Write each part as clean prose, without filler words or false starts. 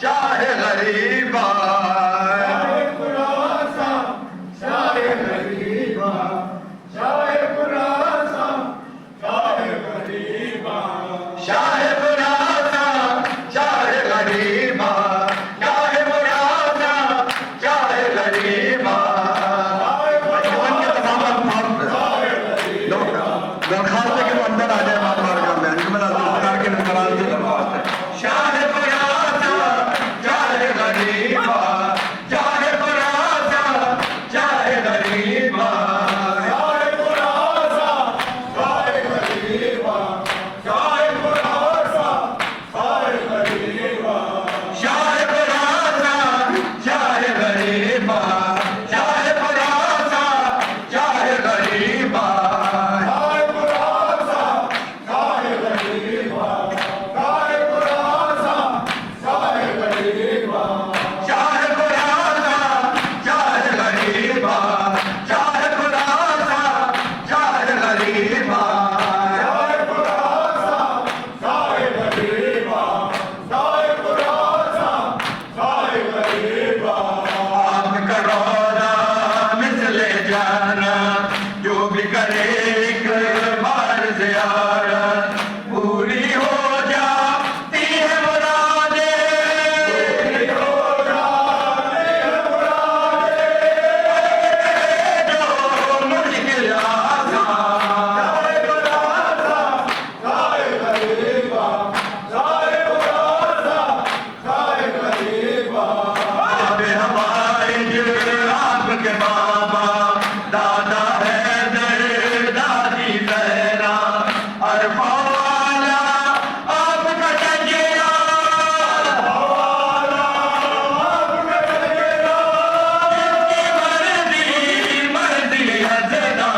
शाह गरीबा शाह खुरासा शाह गरीबा शाह खुरासा शाह गरीबा शाह खुरासा शाह गरीबा शाह खुरासा शाह गरीबा दरखास्त है कि वो अंदर आ जाए मां बारगाह में अंजुमन अज़्ज़ुल्फ़िकार के नज़रान से दरखास्त है। शाह खुरासा शाह गरीबा शाह खुरासा शाह गरीबा शाह खुरासा शाह गरीबा शाह खुरासा शाह गरीबा शाह खुरासा शाह गरीबा शाह खुरासा शाह गरीबा शाह खुरासा शाह गरीबा शाह खुरासा शाह गरीबा आपका रोज़ा मिसले जाना जो भी करे एक बार ज़ियारत पूरी हो जाती है मुरादें जो मुश्किल आसान आबे हमारे दिल आपके बाबा दादा है दादी सहरा अरफाला आपका जजिया जिसकी मर्जी हसना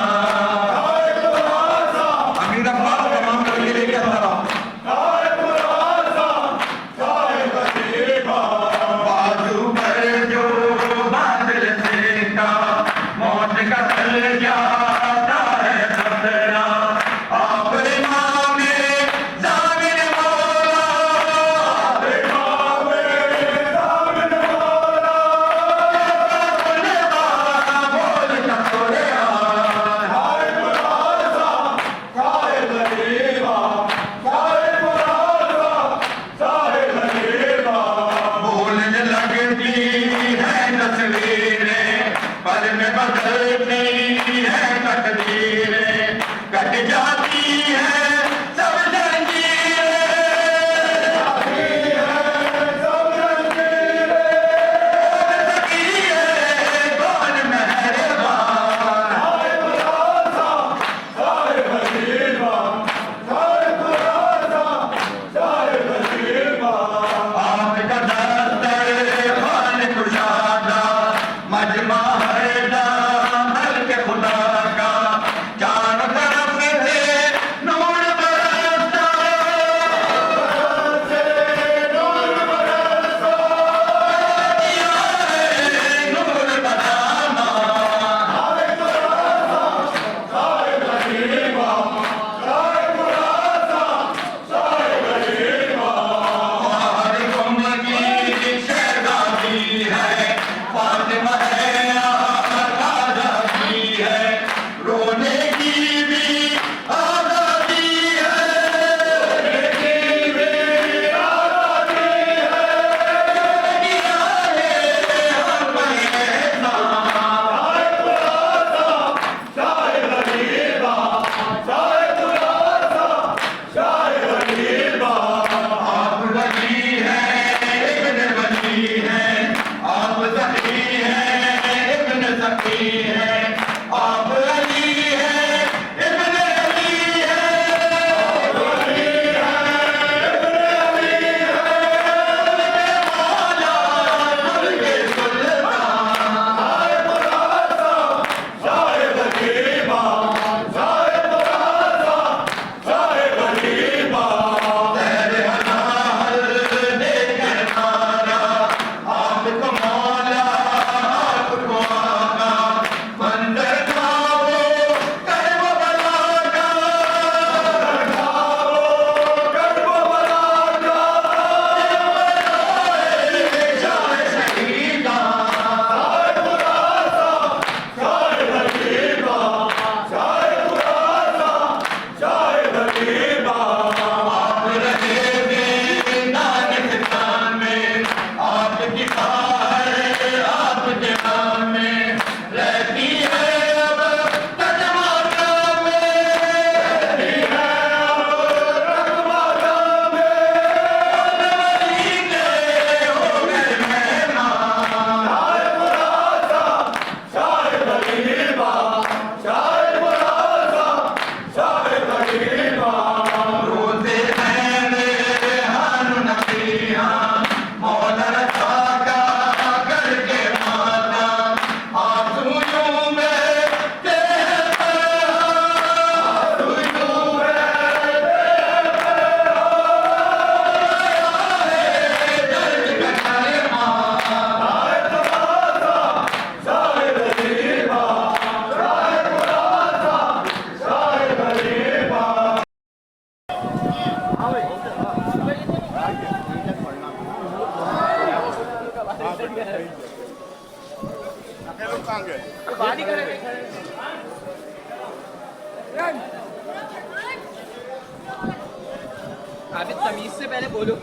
अमीर अब्बास तमाम करके लेके अंदर आओ बाजू पर जो बादल सेका मौत का चल जाता है खतरा आप इमाम ज़ामिन मौला बोल न बोलने लगती है तस्वीरें पल में बदलती है तकदीरें कट जाती है सब जंजीरें सकी है कौन मेहरबान आपका दफ्तर खान कुशादा मजमा है दामन के खुदा का चारों तरफ से नूर बरसता दिया है नूर बनाना हमारी उम्र की शहज़ादी है फातिमा है लोग कहाँ गए? अभी तमीज से पहले बोलो।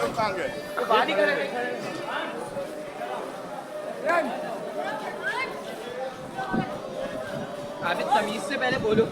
लोग कहाँ गए? अभी तमीज से पहले बोलो।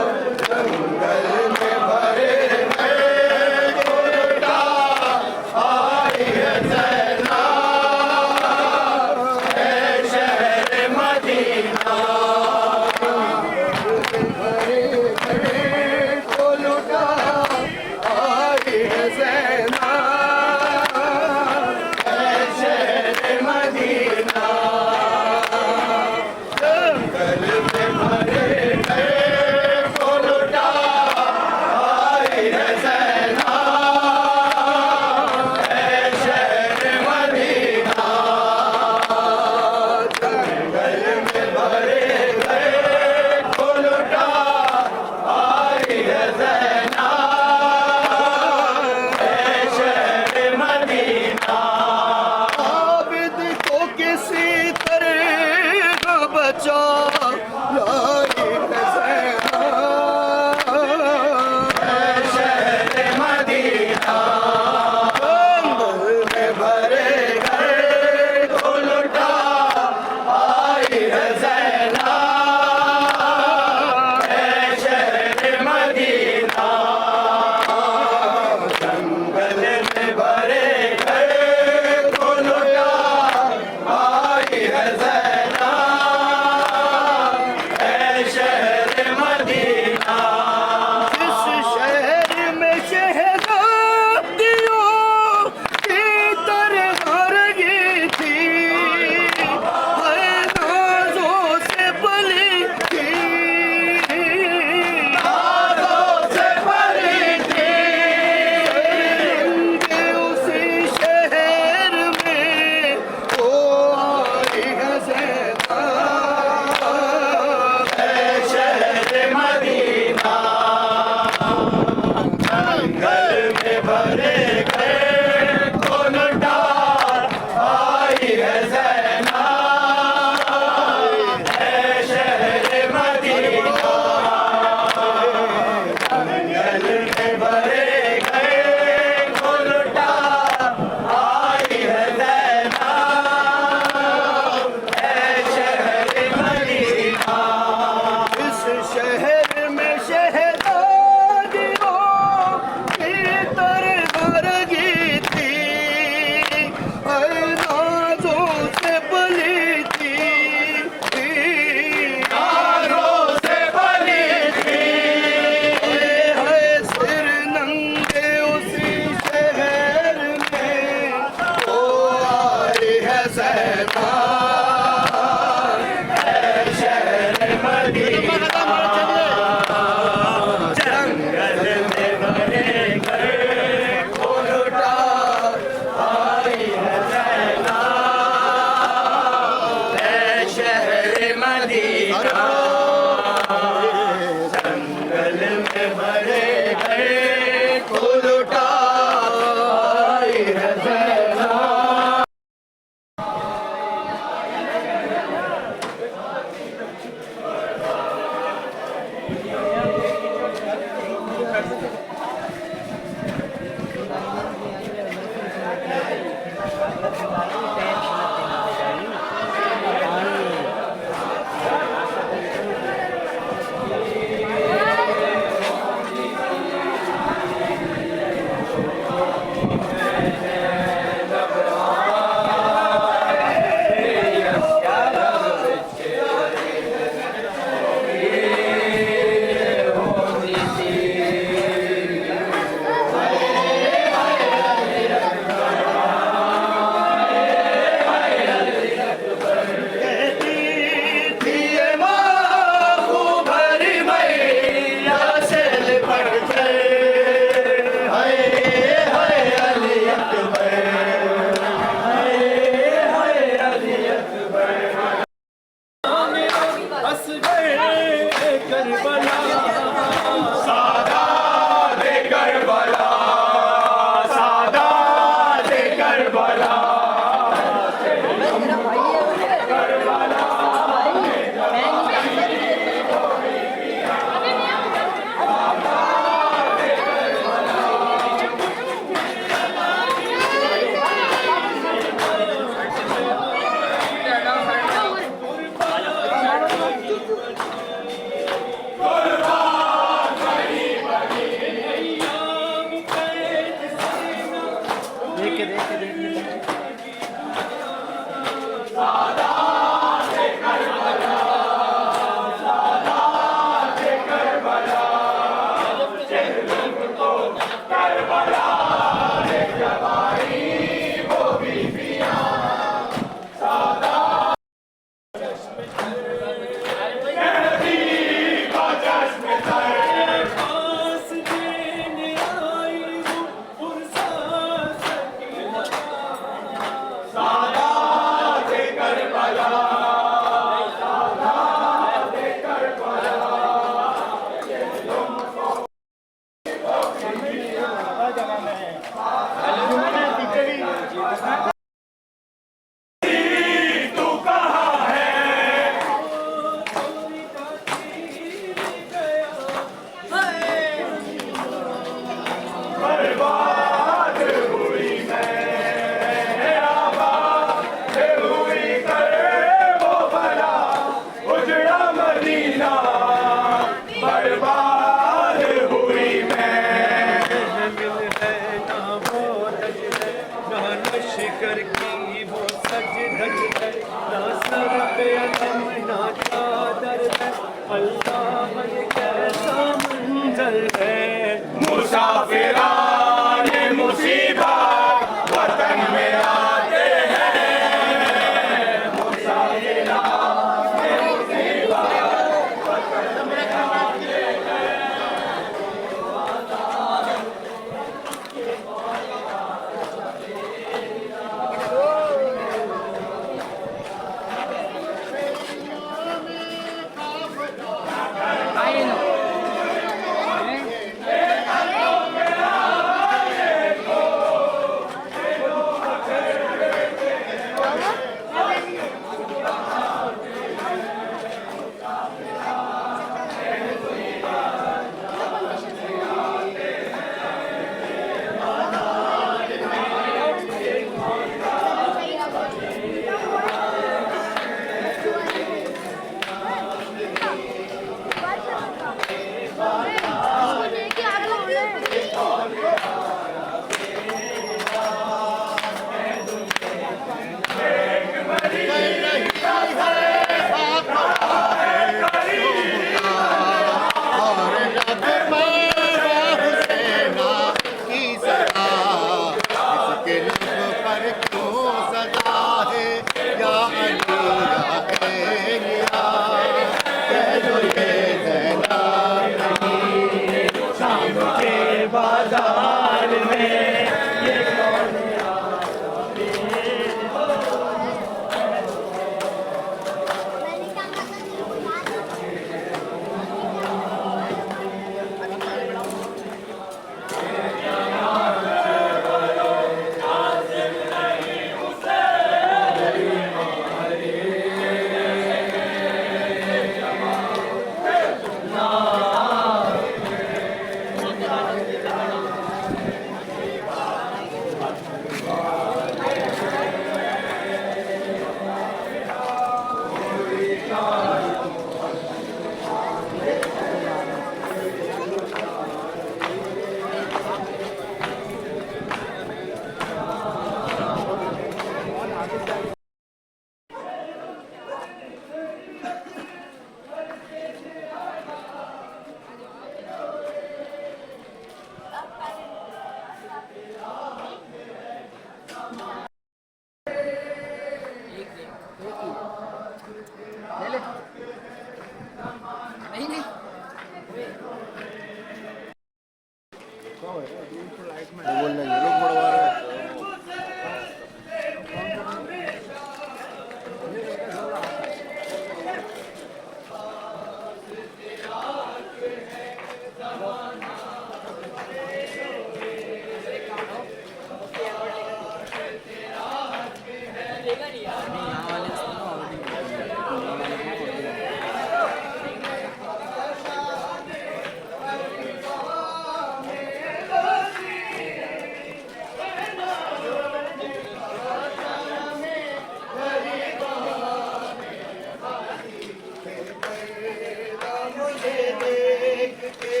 तुझे देख के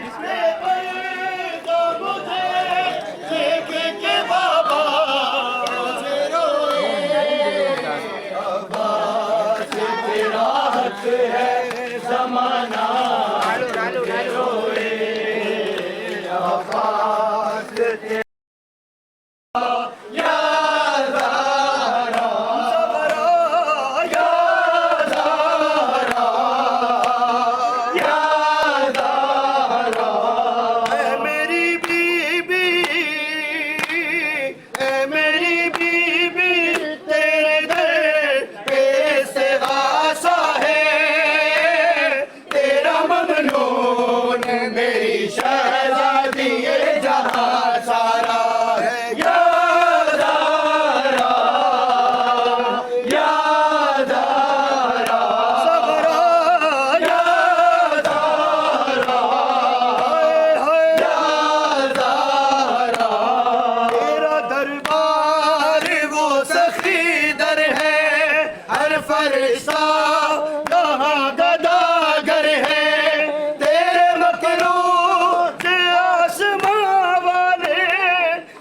इसने पैदा मुझे देख के बाबा से रोए अब्बास तेरा हक है ज़माना रोए अब्बास तेरा फरिश्ता कहाँ गदागर है तेरे मखलूक के आसमां वाले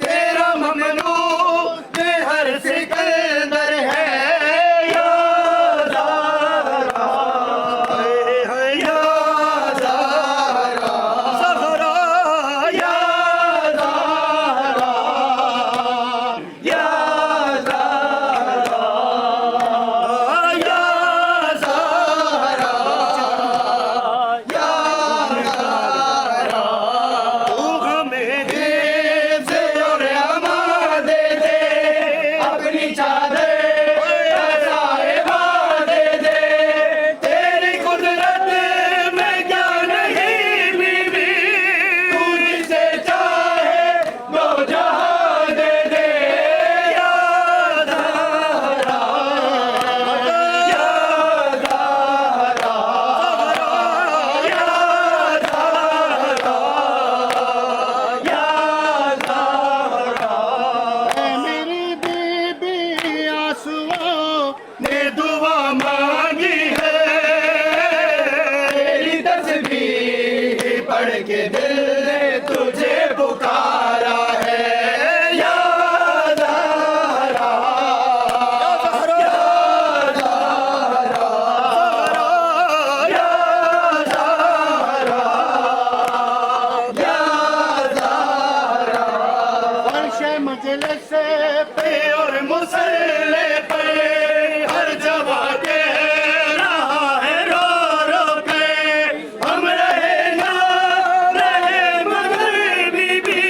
तेरा ममलूक के हर सिकंदर है या ज़हरा या ज़हरा ज़हरा या ज़हरा या ने दुआ मांगी है तेरी तस्बीह पढ़ के दिल ने तुझे पुकारा है या ज़हरा या ज़हरा या ज़हरा या ज़हरा फर्श मजलिस पे और मुसल्ले पे हर जगह के रहा है रो रो के हम रहे ना रहे मगर बीबी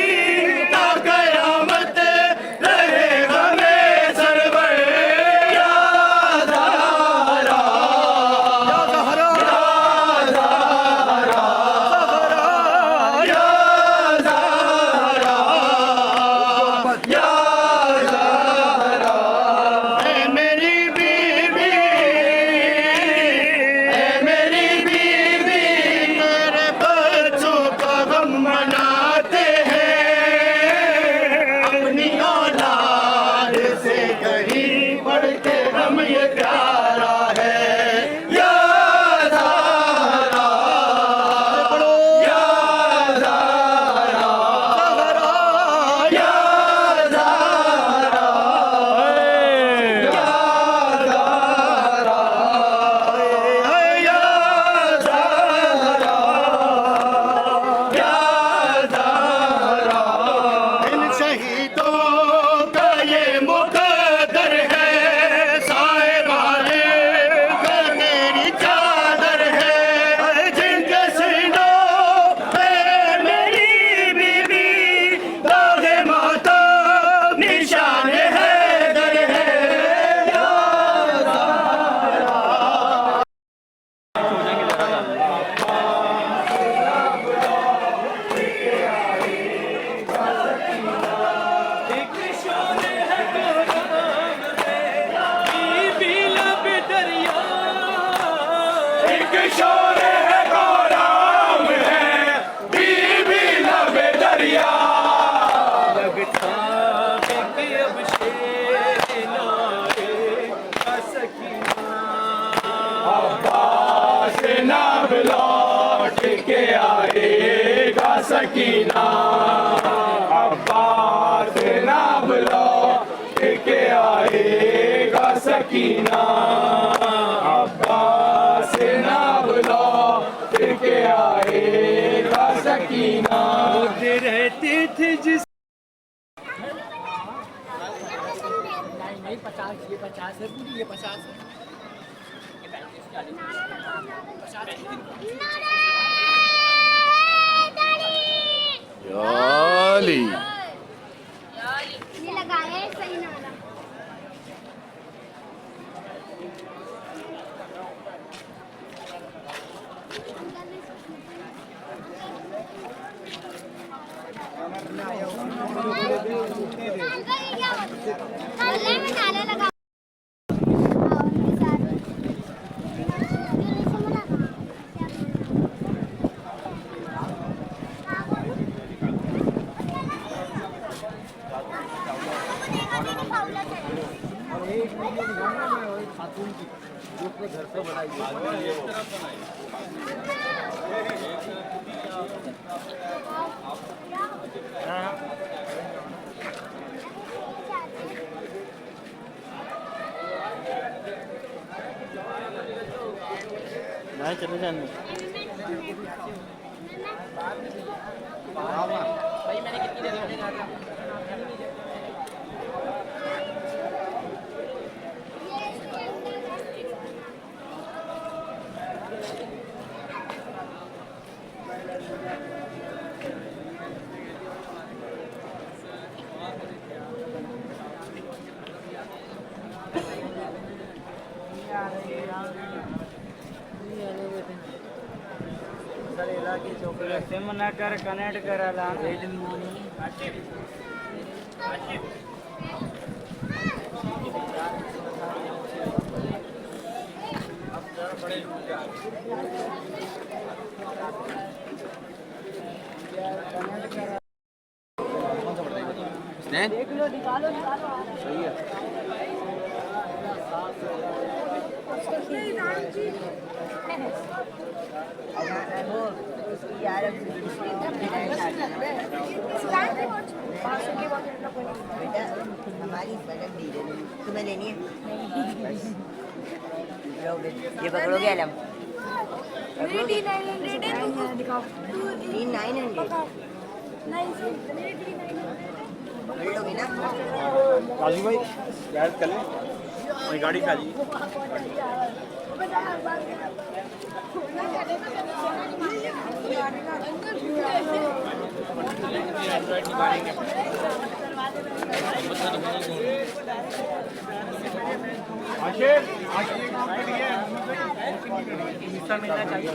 ता कयामत रहे हमें सरवर या ज़हरा या ज़हरा या ज़हरा या अब शेर नारे का सकीना अब लौट के आएगा सकीना, अब्बास अब लौट के आएगा सकीना, अब्बास अब लौट के आएगा सकीना। रहते थे जिस नहीं 50 ये 50 है पूरी ये 50 है ये 35 40 ये लगाया सही नारा। नाले में नाले लगा नहीं चले जाने भाई मैंने कितनी देर में कहा था सिम न कर कनेक्ट कराला देख लो निकालो निकालो सही है हमारी बलक दी रही तुम्हें लेनी है ये पकड़ोगे अलम लोगे ना राजू भाई बैठ कर लें वही गाड़ी खा ली मिलना चाहिए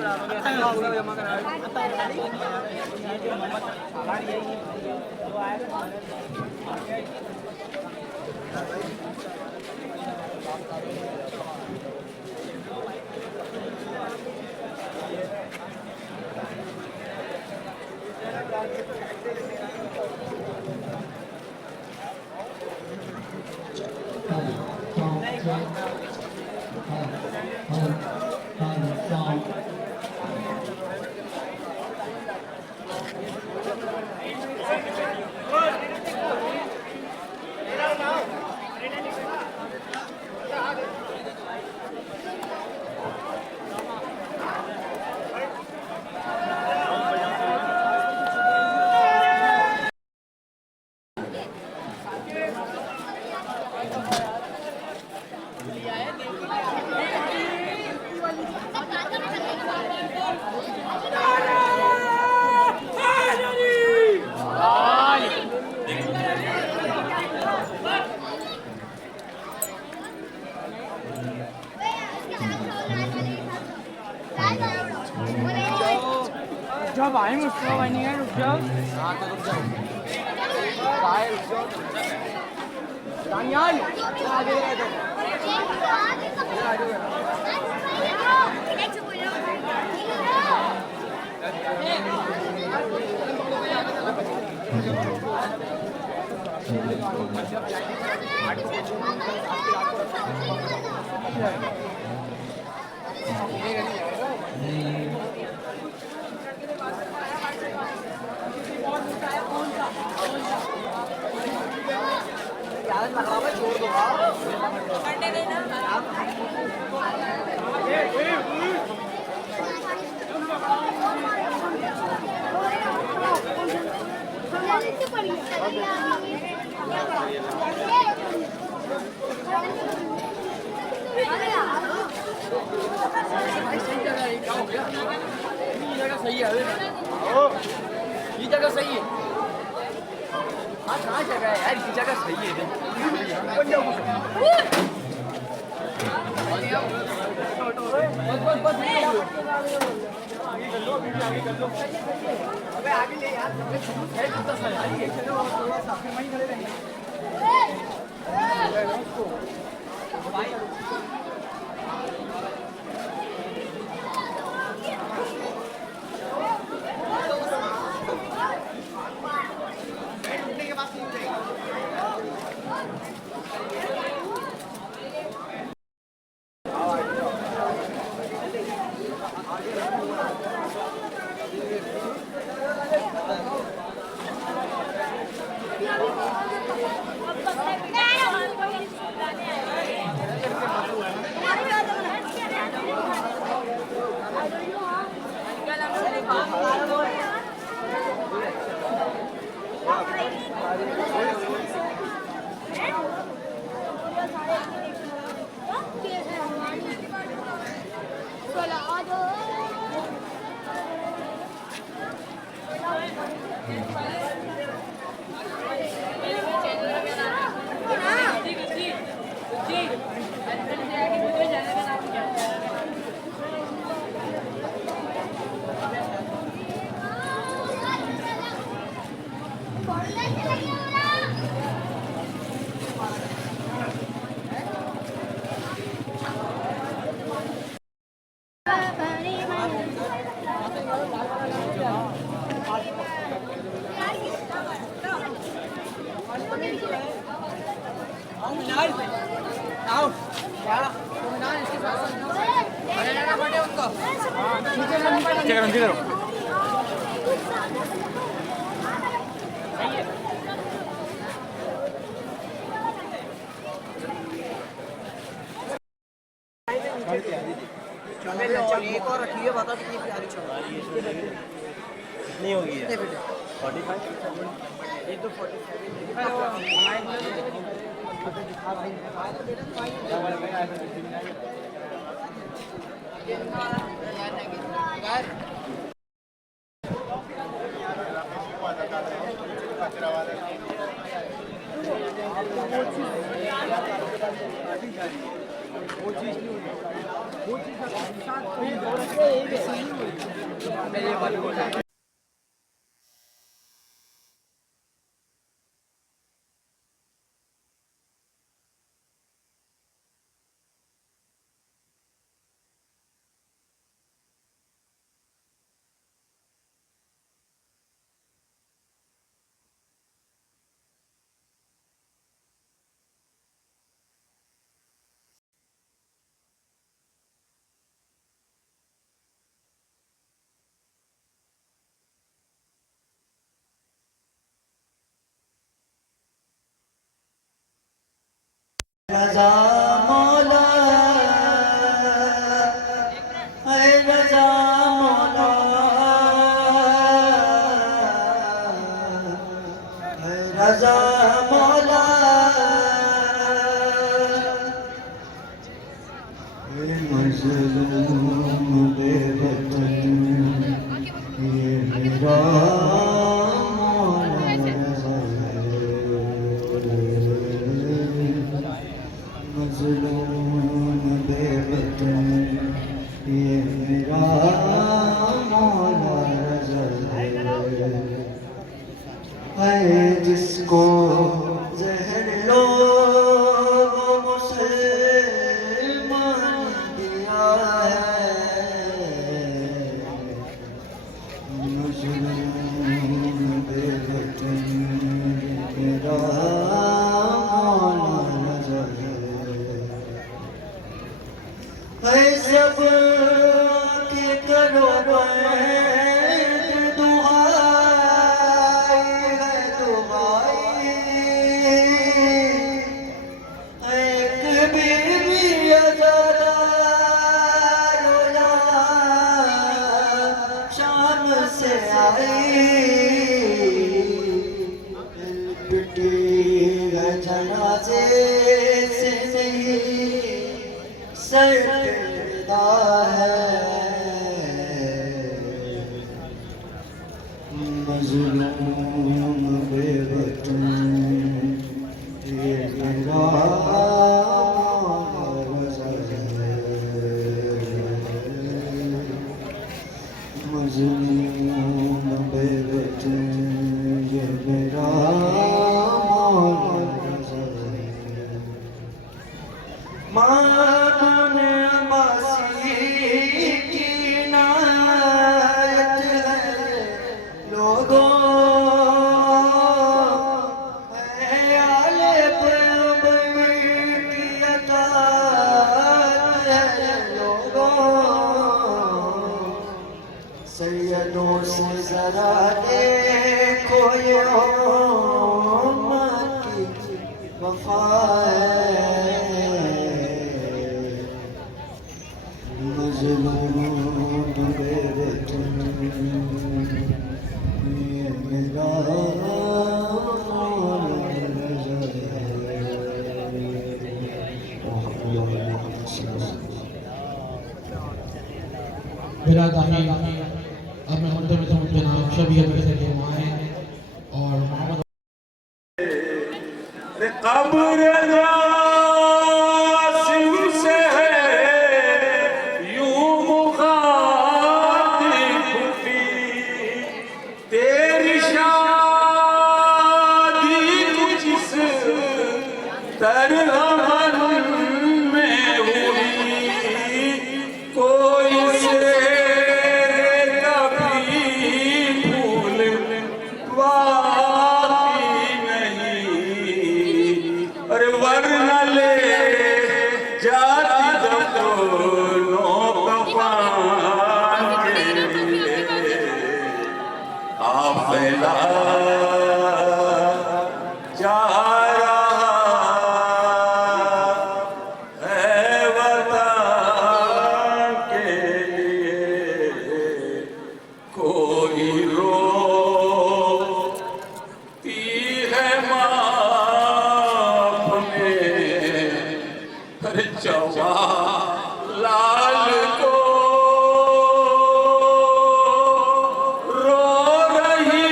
जा भाई मुझको भाई नहीं है रुक जाओ हाँ तो रुक जाओ भाई रुक जाओ दानियाल आगे रह दो Thank you. सही है ये जगह सही है हाँ कहाँ जगह है यार ये जगह सही है अबे आगे ले यार है कितना सारा ये चलो थोड़ा सा फिर वहीं खड़े रहेंगे एक और रखिए बता कितनी प्यारी चल रही है कितनी होगी है 45 ये तो 47 रज़ा मौला है रज़ा मौला है रज़ा मौला है मज़लूम बेवतन ये मेरा मज़लूम बेवतन ये मेरा मौला रज़ा है जिसको ज़हर लो वो मुसलमान दिया है मज़लूम बेवतन मेरा है सब के करो दुआई है दुआई सरदा है मजलूम बेवतन ये मेरा मजलूम बेवतन ये मेरा मान अब्बासी की नायत है लोगों आले पैगंबर की अताअत है लोगों सैयदों से जरा देखो ये उम्मत की वफा है मजलूम बेवतन ये मेरा बिरादरी अब मैं मंदिर में समझ जनाब शबीर में से आए और मोहम्मद कब्र नासिम से है यूं मुखातिब थी तेरी शादी जिस तरह में हुई कोई से अरे वरना ले जाती दोनों कफन के आफेला जा रहा है वतन के लिए कोई रोती है लाल को रो रही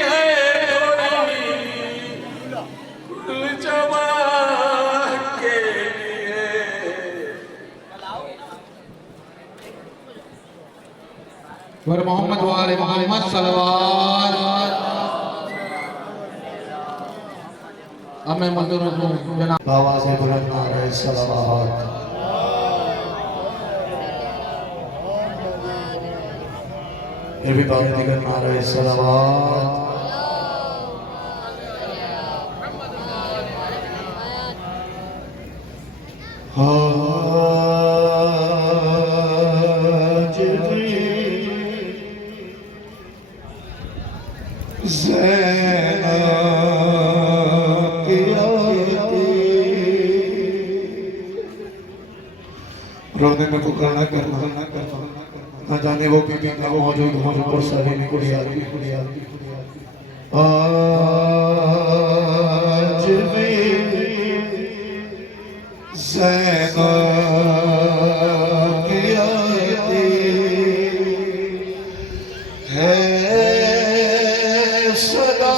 है गुल जवा के लिए वर मोहम्मद वाले मोहम्मद सल्लल्लाहु अब मैं मंदिर में जनाब बाबा से बुलंद नारे सलावत फिर भी बात नहीं करना नारे सलावत रोने में पुकारना करना न जाने वो भी क्या मौजूद हो जो पर सारी में कुड़िया आज भी ज़ैना की आती है सदा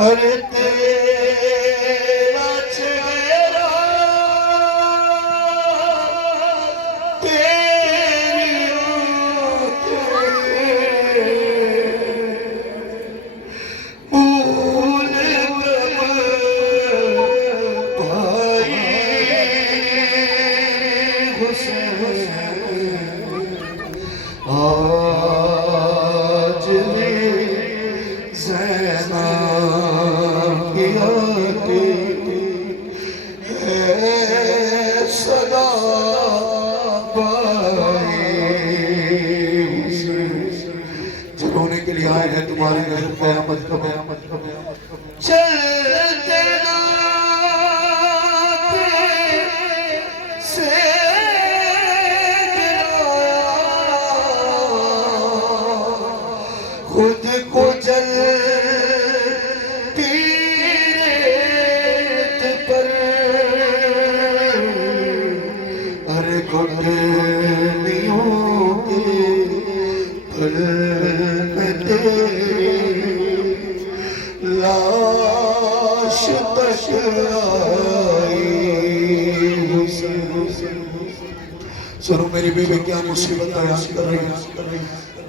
अरे तेरा चेहरा तेरी भूल भाई आज भी ज़ैना सदा रोने के लिए आए हैं तुम्हारे घर कयामत को चलते से खुद को जल आश तक आई। सुनो मेरी बीवी क्या मुसीबत बयान कर रही है।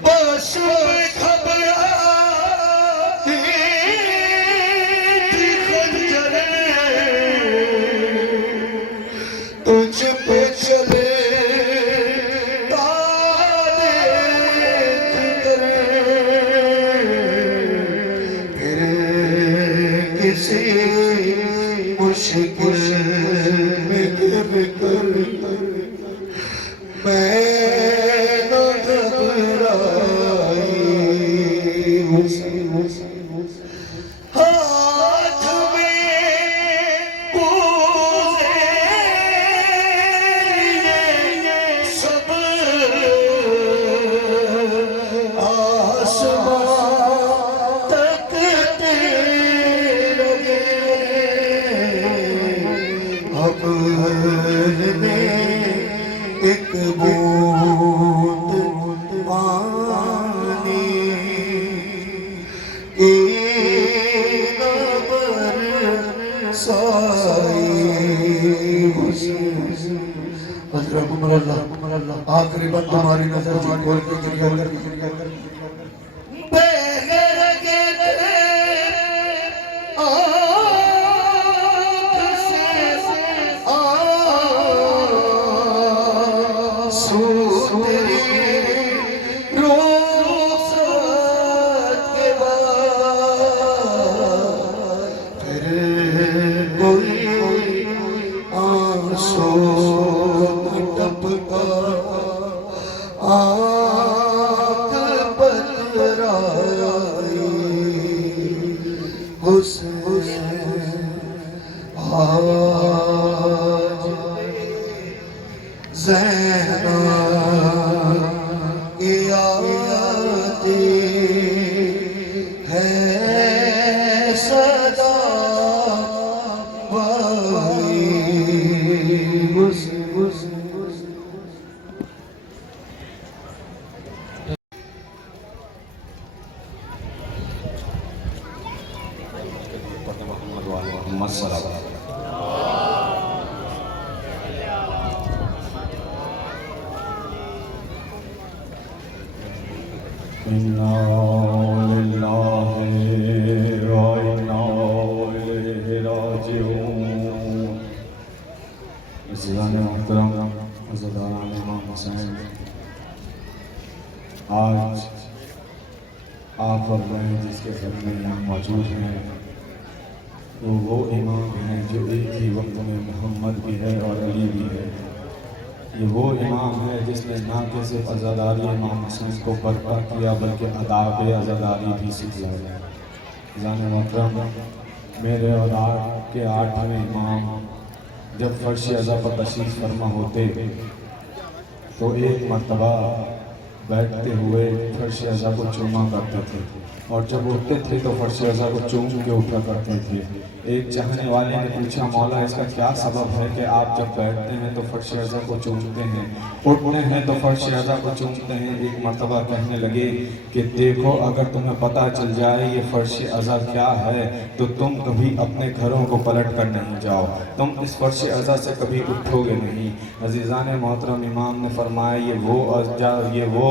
बस में घबराती थी खंजरें, तुझ पे चले मुश्किल में गिर कर मैं न घबराई। हाथ में पूजे सब आसमां तकते लगे। अपने एक बूंद पानी की न बरसाई। आखिरी बात तुम्हारी नजर जी खोल के गिरिया कर आज आप और मैं जिसके घर में यहाँ मौजूद हैं वो इमाम हैं जो एक ही वक्त में मोहम्मद भी है और अली भी है। ये वो इमाम है जिसने ना कि सिर्फ अज़ादारी इमाम हुसैन को बर्पा किया बल्कि अदाब अज़ादारी भी सिखलाया। जाने मोहतरम मेरे और आपके 8वें इमाम जब फर्श अज़ा पर तशरीफ़ फरमा होते तो एक मरतबा बैठते हुए फर्श अज़ा को चूमा करते थे और जब उठते थे तो फर्श अज़ा को चूम के उठा करते थे। एक चाहने वाले ने पूछा, मौला इसका क्या सबब है कि आप जब बैठते हैं तो फर्श अज़ा को चूमते हैं, उठते हैं तो फर्श अज़ा को चूमते हैं। एक मरतबा कहने लगे कि देखो अगर तुम्हें पता चल जाए ये फर्श अज़ा क्या है तो तुम कभी अपने घरों को पलट कर नहीं जाओ, तुम इस फर्श अज़ा से कभी उठोगे नहीं। अज़ीज़ान मोहतरम इमाम ने फरमाया ये वो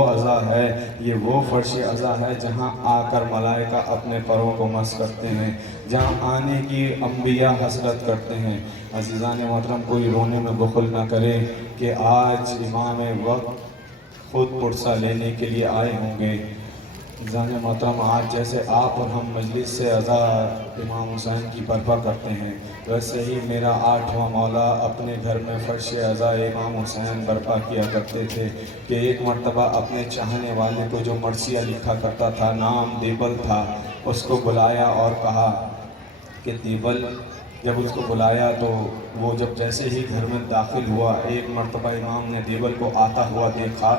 अज़ा है, ये वो फर्श अज़ा है जहाँ आकर मलाइका अपने परों को मस करते हैं, जहाँ आने की अंबिया हसरत करते हैं। अज़ीज़ान मोहतरम कोई रोने में बुखल ना करे कि आज इमाम वक्त खुद पुरसा लेने के लिए आए होंगे। जाने मोहतरम आज जैसे आप और हम मजलिस से अज़ा इमाम हुसैन की बर्पा करते हैं वैसे ही मेरा 8वां मौला अपने घर में फर्श अज़ा इमाम हुसैन बर्पा किया करते थे कि एक मरतबा अपने चाहने वाले को जो मरसिया लिखा करता था, नाम देबल था, उसको बुलाया और कहा कि देबल। जब उसको बुलाया तो वो जब जैसे ही घर में दाखिल हुआ एक मरतबा इमाम ने देबल को आता हुआ देखा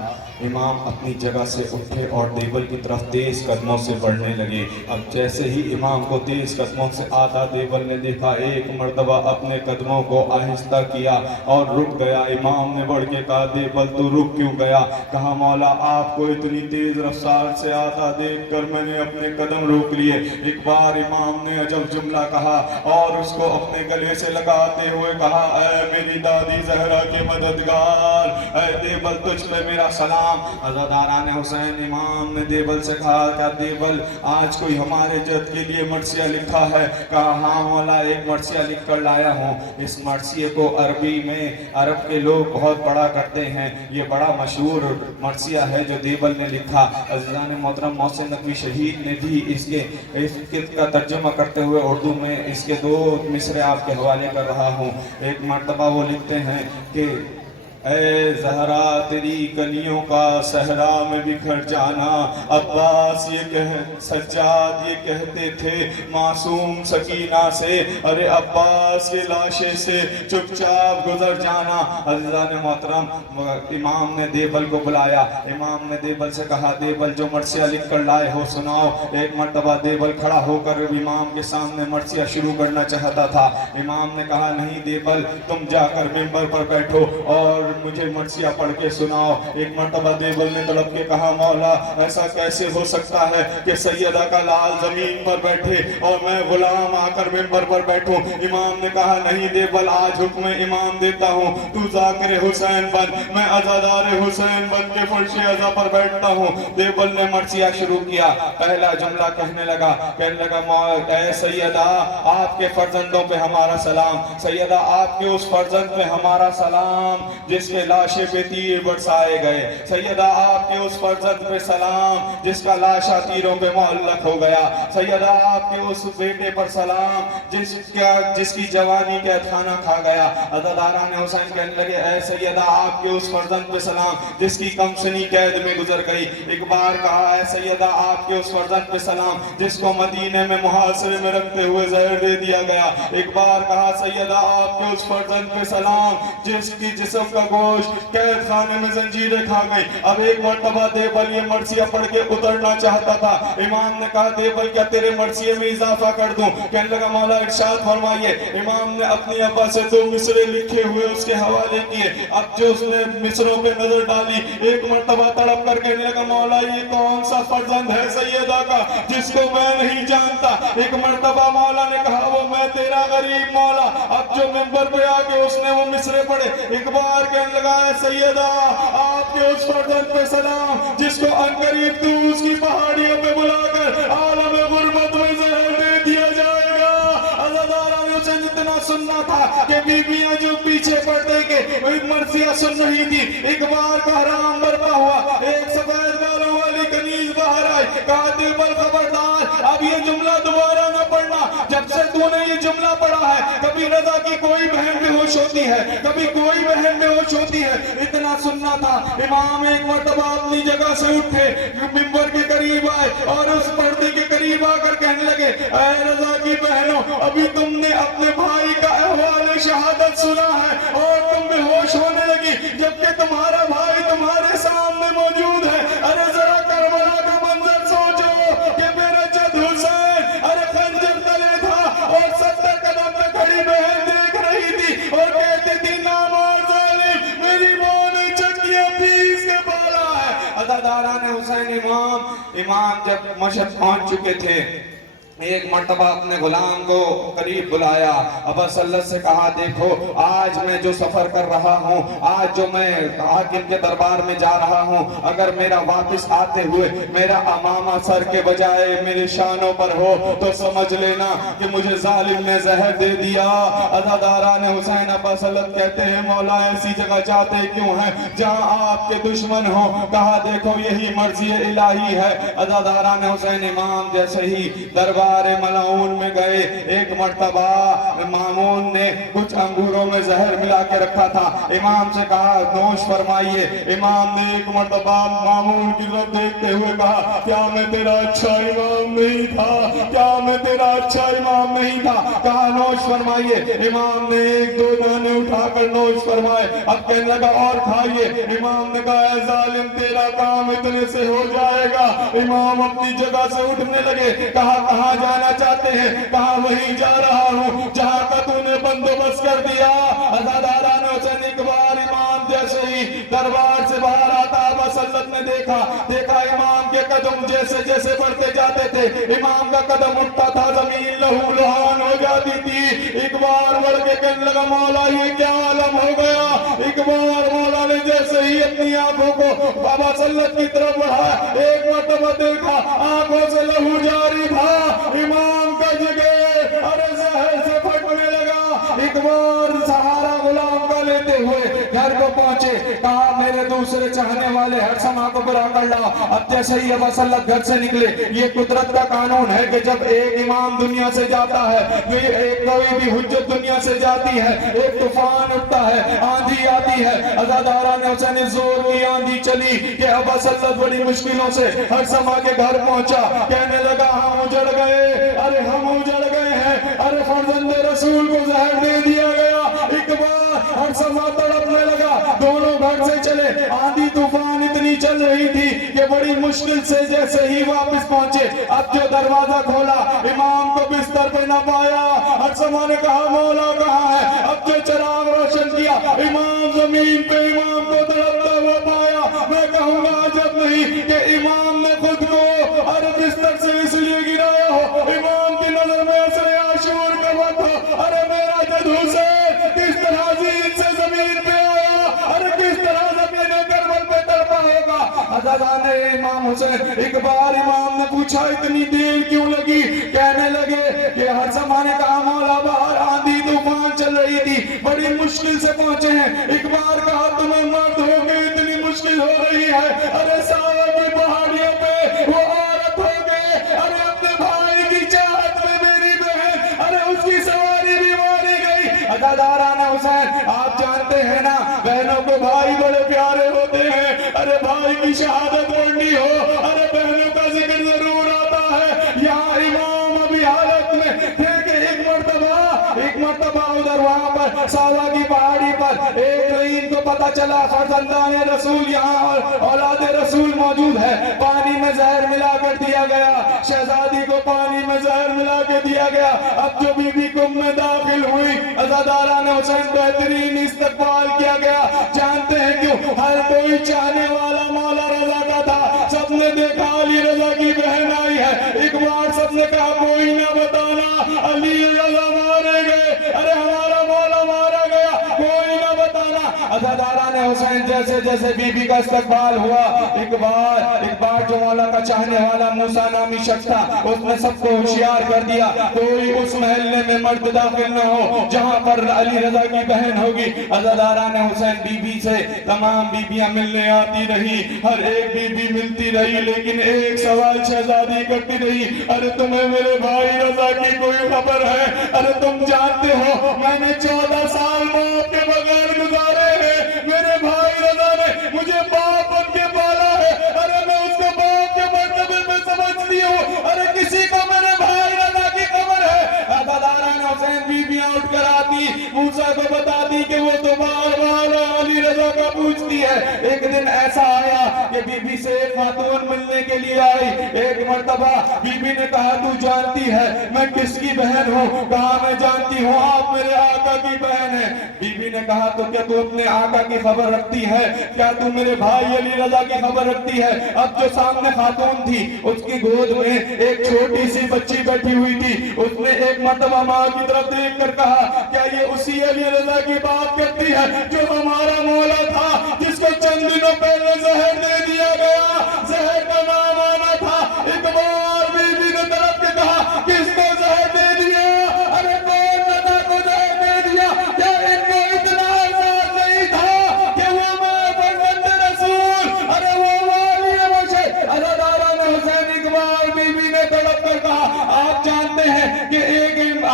इमाम अपनी जगह से उठे और देवल की तरफ तेज कदमों से बढ़ने लगे। अब जैसे ही इमाम को तेज कदमों से आता देवल ने देखा, एक मर्तबा अपने कदमों को आहिस्ता किया और रुक गया। इमाम ने बढ़ के कहा, देवल तू रुक क्यों गया? कहा, मौला आपको इतनी तेज रफ्तार से आता देखकर मैंने अपने कदम रोक लिए। एक बार इमाम ने अजब जुमला कहा और उसको अपने गले से लगाते हुए कहा, ऐ मेरी दादी जहरा के मददगार, ऐ देवल तुझ पे मेरा सलाम। अज़ादारान हुसैन, इमाम ने देवल से कहा, क्या देवल आज कोई हमारे जद के लिए मर्सिया लिखा है? कहा, हाँ मौला, एक मर्सिया लिख कर लाया हूँ। इस मर्सिये को अरबी में अरब के लोग बहुत पढ़ा करते हैं। ये बड़ा मशहूर मर्सिया है जो देवल ने लिखा। अज़ीज़ान मोहतरम, मोहसिन नकवी शहीद ने भी इसके का तर्जुमा करते हुए उर्दू में इसके 2 मिसरे आपके हवाले कर रहा हूँ। एक मर्तबा वो लिखते हैं कि ऐ ज़हरा तेरी कलियों का सहरा में बिखर जाना, अब्बास ये कह सज्जाद ये कहते थे मासूम सकीना से, अरे अब्बास ये लाशे से चुपचाप गुजर जाना। अज़ीज़ान मोहतरम, इमाम ने देवल को बुलाया। इमाम ने देवल से कहा, देवल जो मर्सिया लिख कर लाए हो सुनाओ। एक मर्तबा देवल खड़ा होकर इमाम के सामने मर्सिया शुरू करना चाहता था। इमाम ने कहा, नहीं देवल, तुम जाकर मिंबर पर बैठो और मुझे मर्सिया पढ़ के सुनाओ। एक मर्तबा देवल ने तड़प के कहा, मौला ऐसा कैसे हो सकता है कि सैयदा का लाल जमीन पर बैठे और मैं गुलाम आकर मिंबर पर बैठूं? इमाम ने कहा, नहीं देवल, आज हुक्म इमाम देता हूँ, तू ज़ाकिर हुसैन बन, मैं अज़ादार हुसैन बन के फर्शे अज़ा पर बैठता हूँ। देवल ने मर्सिया शुरू किया। पहला जुमला कहने लगा ऐ सैयदा, आपके फर्जंदों पे हमारा सलाम, सैयदा आपके उस फर्जंद पे हमारा सलाम जिसके लाशे पे तीर बरसाए गए, सैयदा आपके उस फर्जंद पे सलाम जिसका लाशा तीरों पे मुअल्लक हो गया, सैयदा आपके उस बेटे पर सलाम जिसकी जवानी के खाना खा गया। अज़ादारान हुसैन कहने लगे, ऐ सैयदा आपके उस फर्जंद पे सलाम जिसकी कमसनी कैद में गुजर गई। एक बार कहा, ऐ सैयदा आपके उस फर्जंद पे सलाम जिसको मदीने में मुहासरे में रखते हुए जहर दे दिया गया। एक बार कहा, सैयदा आपके उस फर्जंद पे सलाम जिसकी जिस्म का गोश्त कैद खाने में जंजीरें खा गई। अब एक मर्तबा देवल ये मर्सिया पढ़ के उतरना चाहता था। इमाम ने कहा, देवल क्या तेरे मर्सिये में इजाफा कर दूं? कहने लगा, मौला इरशाद फरमाइए। इमाम ने अपनी अब्बा से 2 मिसरे लिखे हुए उसके हवाले किए। अब जो उसने मिसरों पे नजर डाली, एक मर्तबा तड़प कर कहने लगा, मौला ये कौन सा फर्जंद है सैयदा का जिसको मैं नहीं जानता? एक मर्तबा मौला ने कहा, वो मैं तेरा गरीब मौला। अब जो मिंबर पे आके उसने वो मिसरे पढ़े, एक बार कहने लगा, सैयदा आपके उस फर्जंद पे सलाम जिसको अनकरीब तू उसकी पहाड़ियों पे बुलाकर आलम गुर्बत में जहर दे दिया जाएगा। अज़ादारान हुसैन इतना सुनना था कि बीबियां जो पीछे पर्दे के वही मर्सिया सुन रही थी। एक बार कहराम बर्पा हुआ, एक सफेद बालों वाली कनीज बाहर आई। कहा, देवल खबरदार, अब ये जुमला दोबारा न पढ़ना। जब से तूने ये जुमला पढ़ा है, कभी रजा की कोई बहन बेहोश होती है, कभी कोई बहन बेहोश होती है। इतना सुनना था। इमाम एक मर्तबा अपनी जगह से उठे, मिंबर के करीब आए और उस पर्दे के करीब आकर कहने लगे, ऐ रजा की बहनों, अभी तुमने अपने भाई का अहवाल शहादत सुना है और तुम बेहोश होने लगी, जबकि तुम्हारा भाई तुम्हारे सामने मौजूद है। अरे जरा करबला का मंजर सोचो कि मेरा जद हुसैन अरे खंजर तले था और 70 कदम पे खड़ी बहन देख रही थी और कहती थी, मेरी मां ने चक्कियां पीस के पाला है। अज़ादारान हुसैन, इमाम जब मशहद पहुंच चुके थे, एक मर्तबा अपने गुलाम को करीब बुलाया। अबा सल्लत से कहा, देखो आज मैं जो सफर कर रहा हूँ, आज जो मैं हाकिम के दरबार में जा रहा हूँ, अगर मेरा वापस आते हुए मेरा अमामा सर के बजाय मेरे शानों पर हो तो समझ लेना कि मुझे जालिम ने जहर दे दिया। अज़ादारान हुसैन, अबा सल्लत कहते हैं, मौला ऐसी जगह जाते क्यों हैं जहाँ आपके दुश्मन हो? कहा, देखो यही मर्जी इलाही है। अज़ादारान हुसैन, इमाम जैसे ही दरबार दारे मलाउन में गए। एक मर्तबा मामून ने कुछ अंगूरों में जहर मिला के रखा था। इमाम से कहा नोश फरमाइए। इमाम ने एक मर्तबा मामून की तरफ देखते हुए कहा, क्या मैं तेरा अच्छा इमाम नहीं था? क्या मैं तेरा अच्छा इमाम नहीं था? कहा नोश फरमाइए। इमाम ने एक दो दाने उठाकर नोश फरमाए। अब कहने लगा और खाइए। इमाम ने कहा जालिम तेरा काम इतने से हो जाएगा। इमाम अपनी जगह से उठने लगे। कहा कहाँ जाना चाहते हैं? कहा वहीं जा रहा हूँ जहाँ का तूने बंदोबस्त कर दिया। अज़ादारा ने हुसैन एक बार इमाम जैसे ही दरबार से बाहर आता बसल्लत ने देखा इमाम के कदम जैसे जैसे बढ़ते जाते थे, इमाम का कदम उठता था जमीन लहू लुहान हो जाती थी। एक बार बढ़ के कहने लगा मौला ये क्या आलम हो गया। एक बार मौला ने जैसे ही अपनी आंखों को बाबा सल्लत की तरफ बढ़ाया, एक मरतबा देखा आंखों से लहू जारी था। इमाम का जिगर अरे जहर से फटने लगा। एक बार सहारा गुलाम का लेते हुए घर को पहुंचे। कहा मेरे दूसरे चाहने वाले हर समा को बुरा कर लाओ। अब जैसे ही अबा सल्लत घर से निकले, ये कुदरत का कानून है कि जब एक इमाम दुनिया से जाता है तो एक कोई भी हुज्जत दुनिया से जाती है, एक तूफान उठता है, आंधी आती है। अज़ादारा ने हुसैन जोर की आंधी चली कि अबा सल्लत बड़ी मुश्किलों से हर समा के घर पहुंचा। कहने लगा हम उजड़ गए, अरे हम उजड़ गए हैं, अरे फर्जंदे रसूल को जहर दे दिया गया। एक बार हर समा तड़पने लगा। दोनों घर से चले, आंधी तूफान इतनी चल रही थी कि बड़ी मुश्किल से जैसे ही वापस पहुंचे, अब जो दरवाजा खोला इमाम को बिस्तर पे न पाया। हर समा ने कहा मौला कहाँ है? अब जो चिराग रोशन किया इमाम जमीन पे इमाम को तड़पता हुआ पाया। मैं कहूंगा अजब नहीं कि इमाम ने खुद को अरे बिस्तर से इसलिए गिराया हो, इमाम की नजर में असर आशूर का वक्त हो। अरे मेरा जद हुसैन किस तरह जीन से जमीन पे आया, अरे किस तरह जमीन करबल पे तड़पा होगा। अज़ादाने इमाम हुसैन एक बार इमाम ने पूछा इतनी देर क्यों लगी? कहने लगे कि हर जमाने का मौला बाहर आंधी तूफान चल रही थी, बड़ी मुश्किल से पहुंचे हैं। एक बार कहा तुम्हें मर्द हो गए इतनी मुश्किल हो रही है, अरे सावा की पहाड़ियों पे वो औरत हो गए, अरे अपने भाई की चाहत में मेरी बहन, अरे उसकी सवारी भी मारी गई। अज़ादारा ने हुसैन आप जानते हैं ना बहनों को भाई बड़े प्यारे होते हैं, अरे भाई की शहादत बढ़नी हो, अरे बहनों का जिक्र जरूर आता है। यहाँ इमाम अभी हालत में थे कि एक मर्तबा उधर वहां पर सावा की पहाड़ी पर एक लईन को पता चला फर्जंदाने रसूल यहाँ और औलादे रसूल मौजूद है। पानी में जहर मिला कर दिया गया, शहजादी को पानी में जहर मिला के दिया गया। अब जो बीबी कुम में दाखिल हुई, अज़ादारा ने हुसैन बेहतरीन इस्तकबाल किया गया। जानते हैं क्यों? हर कोई चाहने वाला मौला रजा का था। सबने देखा अली रजा की बहन आई है। एक बार सबने कहा कोई ना बताना अली रजा मारे गए, अरे हमारा मौला मारा गया, कोई ना बताना। अज़ादारा ने हुसैन जैसे जैसे बीबी का इस्तकबाल हुआ, एक बार जो मौला का चाहने वाला मूसा नामी शख्स था उसने सबको होशियार कर दिया कोई उस महल्ले में मर्द दाखिल न हो जहां पर अली रजा की बहन होगी। अज़ादारा ने हुसैन बीबी से तमाम बीबियां मिलने आती रही, हर एक बीबी मिलती रही, लेकिन एक सवाल शहजादी करती रही, अरे तुम्हें मेरे भाई रजा की कोई खबर है? अरे तुम जानते हो मैंने 14 साल बाप के बगैर गुजारे हैं, मेरे भाई रजा ने मुझे बाप बन के पाला है, अरे मैं उसको बाप के मर्तबे में समझती हूँ, अरे किसी को मेरे भाई रजा की खबर है? अज़ादारा ने हुसैन बीबियां उठकर आती, मूसा को बताती कि वो तो बार बार अली रजा का पूछती है। एक दिन ऐसा आया कि बीबी से एक खातून मिलने के लिए आई। एक मर्तबा बीबी ने कहा तू जानती है मैं किसकी बहन हूँ? कहा मैं जानती हूँ आप मेरे आका की बहन है। बीबी ने कहा तो क्या तू अपने आका की खबर रखती है? क्या तू मेरे भाई अली रजा की खबर रखती है? अब जो सामने खातून थी उसकी गोद में एक छोटी सी बच्ची बैठी हुई थी, उसने एक मर्तबा माँ की तरफ देख कर कहा क्या ये उसी अली रजा की बात करती है जो हमारा मौला था जिसको चंद दिनों पहले जहर दे दिया गया? जहर का नाम आना था। एक बार बीबी ने तरफ के कहा किसको जहर दे दिया? अरे कौन रजा को जहर दे दिया? क्या इनको इतना एहसास नहीं था कि वो मैं फर्जंदे रसूल, अरे वो वाली है मुझे? अज़ादारा ने हुसैन इकबाल बीबी ने तड़प कर कहा आप जानते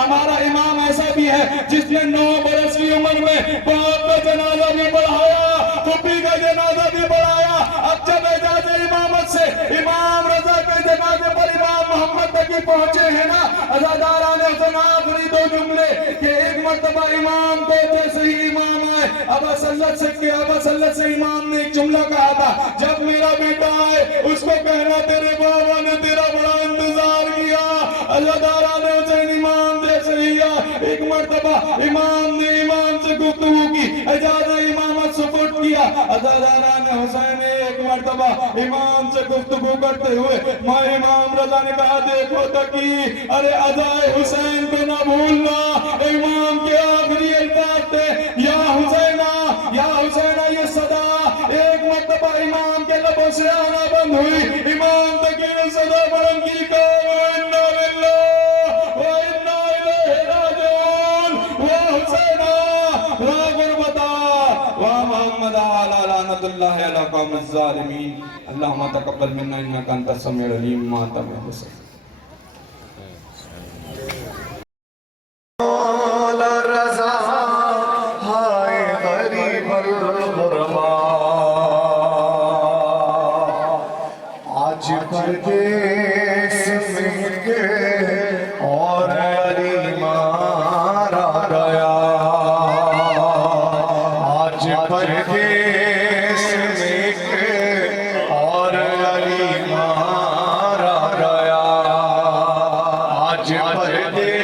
हमारा इमाम ऐसा भी है जिसने 9 बरस की उम्र में बाप का जनाजा भी पढ़ाया, फुफी का जनाजा भी पढ़ाया। अब जब एजाज़ इमामत से इमाम रजा के जनाजे पर इमाम मोहम्मद तक पहुंचे हैं ना, अज़ादारा ने सुना आखिरी 2 जुमले कि एक मर्तबा इमाम को जैसे ही इमाम आए अबा सल्लत से इमाम ने एक जुमला कहा था, जब मेरा बेटा आए उसको कहना तेरे बाबा ने तेरा बड़ा इंतजार किया। अज़ादारा ने हुसैन इमाम जैसे ही एक मर्तबा इमाम ने इमाम से गुफ्तगू की, एजाज़ इमामत सुपुर्द किया। अज़ादारा ने हुसैन एक मर्तबा इमाम से गुफ्तगू करते हुए मां इमाम रजा ने कहा, देखो तकी, अरे अज़ाए हुसैन को ना भूलना। इमाम के आखिरी अल्फाज थे, या हुसैना ये सदा एक मर्तबा इमाम के लबों से आना बंद हुई। इमाम तकी ने सदा बुलंद की, इन्ना लिल्लाह व इन्ना इलैहि राजिऊन, वा हुसैना वा गुरबता वा मुहम्मद अला लानतुल्लाहि अला कौमिज़ ज़ालिमीन। अल्लाहुम्मा तक़ब्बल मिन्ना इन्नका अंतस समीउल अलीम। मातम हुसैन। आज परदेस में के और अली मारा गया, आज परदेस में के और अली मारा गया, आज परदेस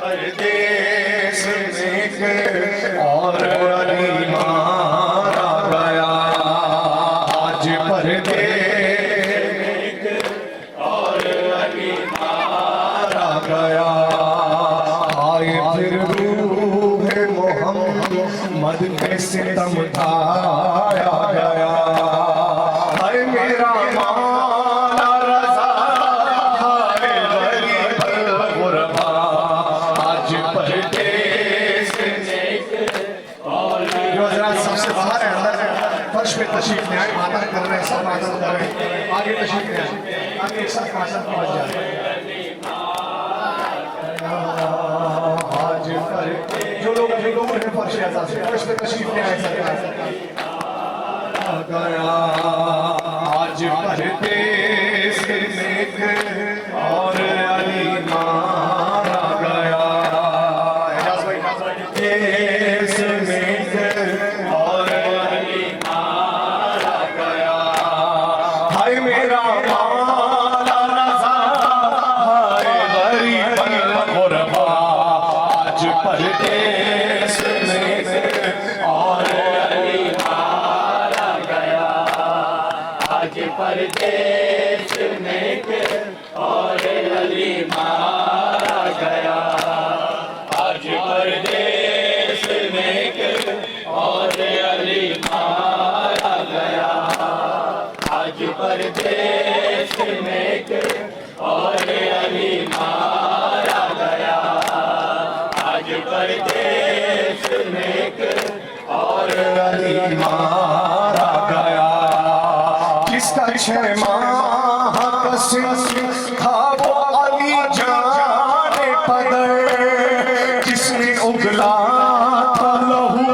परदेस में के और अली मारा गया, आज परदेस और अली मारा गया। आए फिर रूह मोहम्मद के सितम ढाया गया, हाय मेरा मौला रज़ा, हाय गरीब गुरबा, आज परदेस जो हज़रात सबसे बाहर है, अंदर फर्श पे तशरीफ ले आए, माता कर रहे हैं, सब माता कर रहे हैं, आगे तशरीफ ले आए, आगे एक साथ माता पहुंच जाए। आज पर जो लोग हैं फर्श पे तशरीफ ले आए सरकार गया, आज परदेस में और अली मारा गया, परदेस में और अली मारा गया, हाय मेरा मौला रज़ा, हाय गरीब गुरबा, आज परदेस में और अली मारा गया, आज परदेस में और अली मारा गया, आज परदेस में और अली मारा गया, आज परदेस में और अली मारा गया, आज परदेस में और अली मारा गया। जिसका 6 माह का सिर था वो अली जाने पदर, जिसने उगला था लहू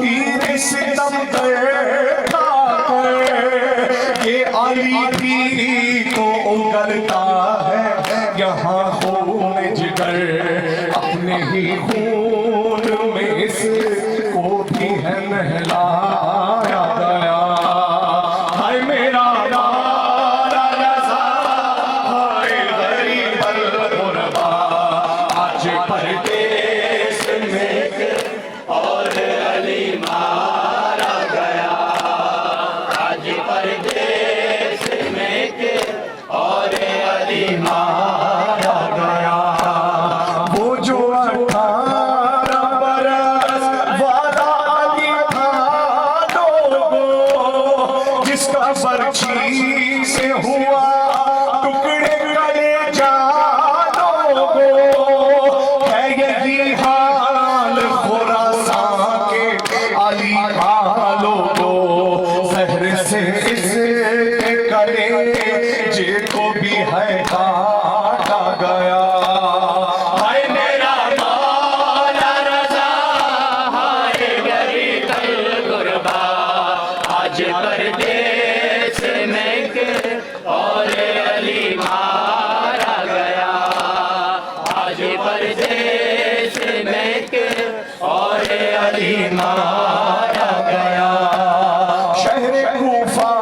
तीर सितम देखा कर, ये अली भी तो उगलता है यहाँ खून जिगर, अपने ही खून में इसको भी है नहलाया गया, हाय मेरा मौला रज़ा, हाय गरीब गुरबा, आज परदेस में और अली मारा गया, आज परदेस में और अली मारा गया। वो जो 18 बरस वाला अली था लोगों, जिसका बर्छी से हुआ टुकड़े कलेजा लोगों, है यही हाल खुरासान के अली का लोगों, ज़हर से इस कलेजे को भी है काटा गया। हाय मेरा मौला रज़ा, हाय गरीब गुरबा, आज परदेस में के और अली मारा गया। आज परदेस में के और अली मारा गया। शहर कूफा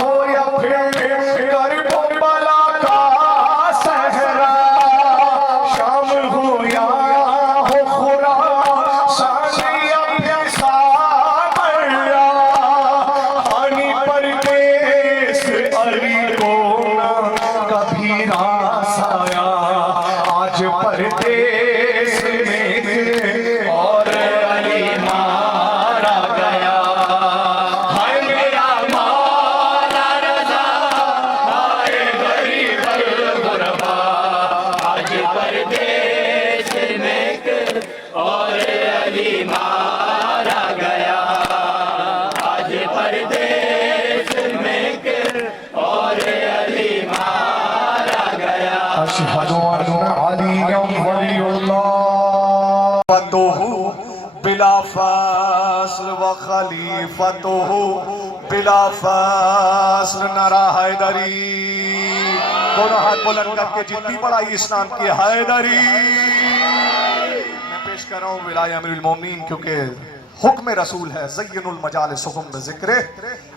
हो या फिर करबला का सहरा, शाम हो या हो खुरासान या सामरिया, हानि परदेस अली को कभी रास आया। आज परदेस में और अली मारा गया। हाय मेरा मौला रज़ा, हाय गरीब गुरबा, आज परदेस में और अली मारा गया। आज परदेस में और अली मारा गया। अशहदु अन्ना अलिय्यम वलियुल्लाह फतहु बिला फास्ल व खलीफतहु बिला फास्ल नरा हैदरी। दोनों हाथ बुलंद करके जितनी बड़ाई इस्लाम की हैदरी। मैं पेश कर रहा हूँ विलाय अमीरुल मोमिनीन, क्योंकि हुक्म रसूल है ज़य्यनुल मजालिस हुक्म ज़िक्र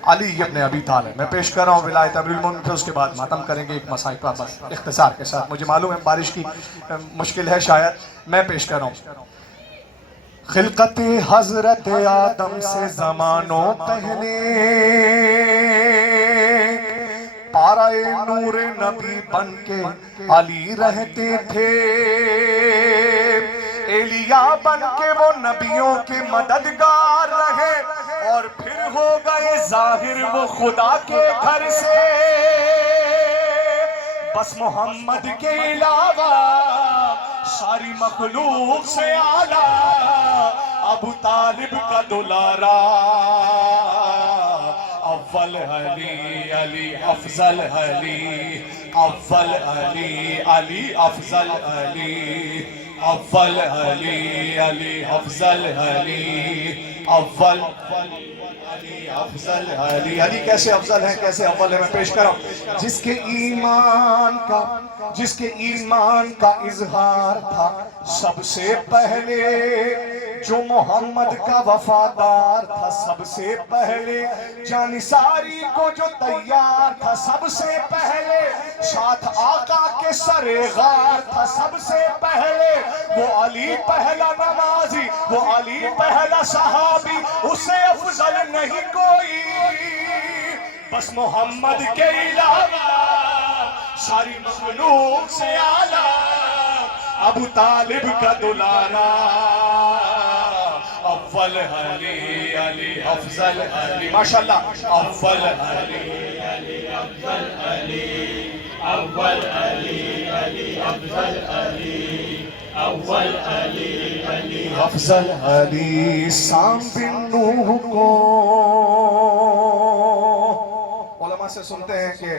अली इब्न अबी तालिब। मैं पेश कर रहा हूँ विलायत अमीरुल मोमिनीन, फिर उसके बाद मातम करेंगे एक मसाइल पर बस इख्तिसार के साथ। मुझे मालूम है बारिश की मुश्किल है शायद, मैं पेश कर रहा हूँ। खिलकत हजरत आदम से ज़मानों पहले पाराए नूर नबी बन के अली रहते थे। एलिया बन के वो नबियों के मददगार रहे और फिर हो गए जाहिर वो खुदा के घर से। बस मोहम्मद के अलावा सारी मखलूक से आला अबू तालिब का दुलारा। अव्वल अली अली अफजल अली, अव्वल अली अली अफजल अली, अव्वल अली अली अफजल अली, अव्वल अली अफजल अली। अली कैसे अफजल है, कैसे अव्वल है, मैं पेश कर रहा हूँ। जिसके ईमान का इजहार था सबसे पहले, जो मोहम्मद का वफादार था सबसे पहले, जानिसारी को जो तैयार था सबसे पहले, साथ आका के सरेगार था सबसे पहले। वो अली पहला नमाजी, वो अली पहला सहाबी, उसे अफजल नहीं कोई। बस मोहम्मद के अलावा सारी मखलूक से आला अबू तालिब का दुलारा। अव्वल अली अली अफजल अली, माशाल्लाह। अव्वल अली अली अफजल अली, अव्वल अली अली अफजल अली, अव्वल अली अली अफजल अली। साम बिन नूह को उलमा से सुनते हैं कि